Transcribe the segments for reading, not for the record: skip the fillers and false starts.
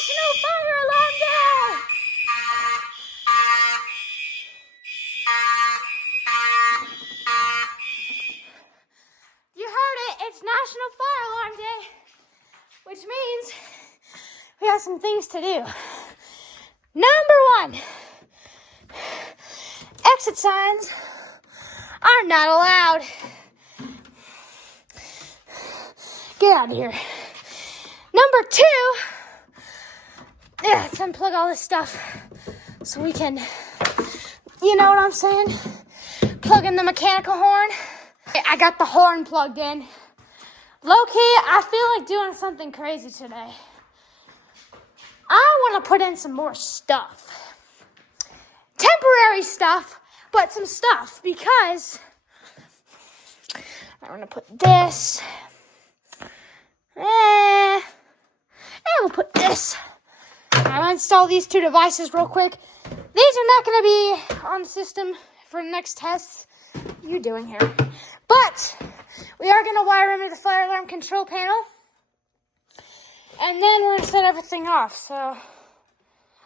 National Fire Alarm Day! You heard it, it's National Fire Alarm Day, which means we have some things to do. Number one, exit signs are not allowed. Get out of here. Number two, let's unplug all this stuff so we can, you know what I'm saying? Plug in the mechanical horn. I got the horn plugged in. Low-key, I feel like doing something crazy today. I want to put in some more stuff. Temporary stuff, but some stuff, because I want to put this. And we'll put this. I'm going to install these two devices real quick. These are not going to be on the system for the next tests. What are you doing here? But we are going to wire into the fire alarm control panel. And then we're going to set everything off. So,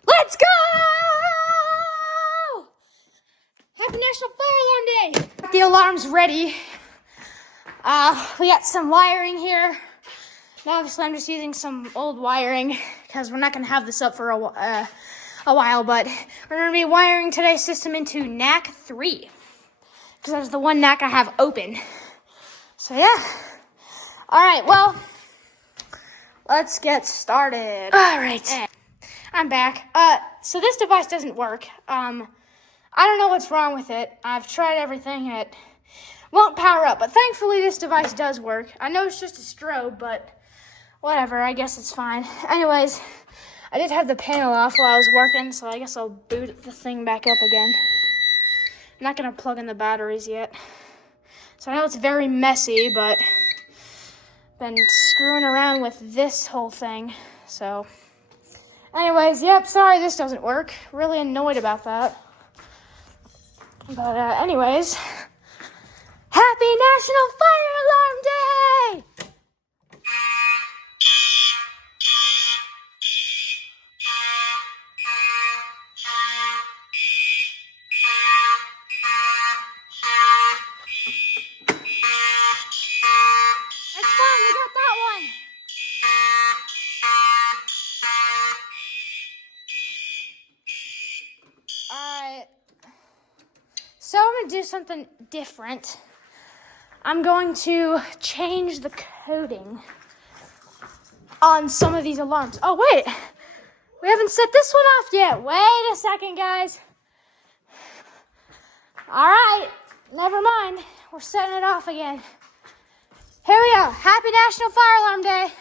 let's go! Happy National Fire Alarm Day! Got the alarms ready. We got some wiring here. Now, obviously, I'm just using some old wiring because we're not going to have this up for a while. But we're going to be wiring today's system into NAC 3 because that's the one NAC I have open. So, yeah. All right, well, let's get started. All right. I'm back. So this device doesn't work. I don't know what's wrong with it. I've tried everything and it won't power up. But thankfully, this device does work. I know it's just a strobe, but whatever. I guess it's fine. Anyways, I did have the panel off while I was working, so I guess I'll boot the thing back up again. I'm not going to plug in the batteries yet. So I know it's very messy, but been screwing around with this whole thing. So anyways, yep, sorry this doesn't work. Really annoyed about that. But anyways, Happy National Fire Alarm Day! That's fine, we got that one. Alright. So I'm going to do something different. I'm going to change the coding on some of these alarms. Oh, wait. We haven't set this one off yet. Wait a second, guys. All right. Never mind. We're setting it off again. Here we go. Happy National Fire Alarm Day.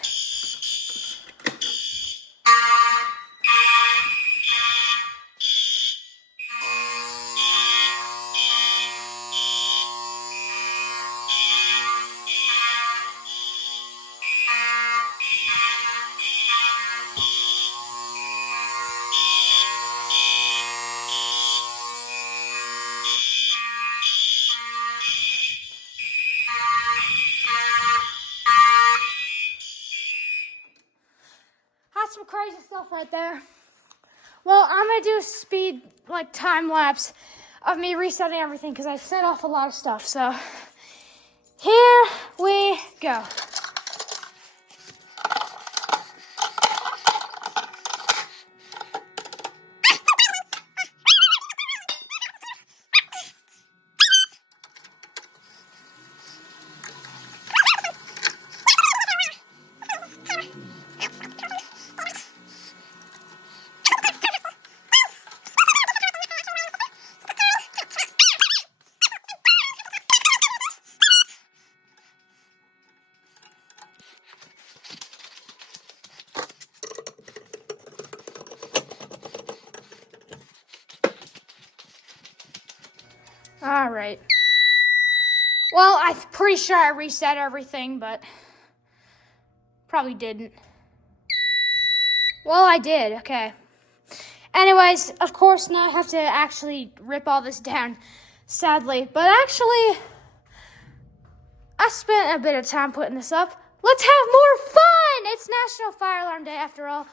That's some crazy stuff right there. Well, I'm going to do a speed, time lapse of me resetting everything because I set off a lot of stuff. So, here we go. All right. Well, I'm pretty sure I reset everything, but probably didn't. Well, I did. Okay. Anyways, of course, now I have to actually rip all this down, sadly. But actually, I spent a bit of time putting this up. Let's have more fun! It's National Fire Alarm Day, after all.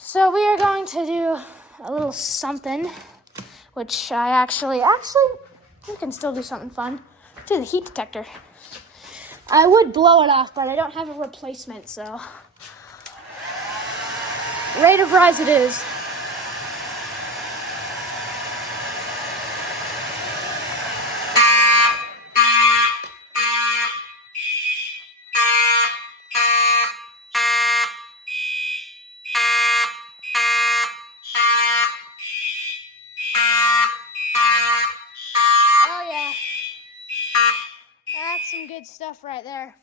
So we are going to do a little something, which I actually, we can still do something fun. Do the heat detector. I would blow it off, but I don't have a replacement, so. Rate of rise it is. Oh yeah. That's some good stuff right there.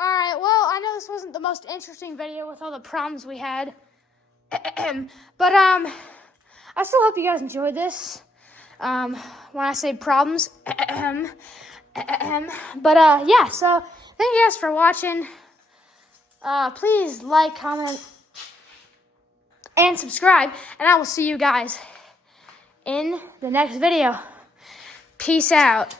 Alright, well, I know this wasn't the most interesting video with all the problems we had. But, I still hope you guys enjoyed this. When I say problems. But, yeah, so thank you guys for watching. Please like, comment, and subscribe. And I will see you guys in the next video. Peace out.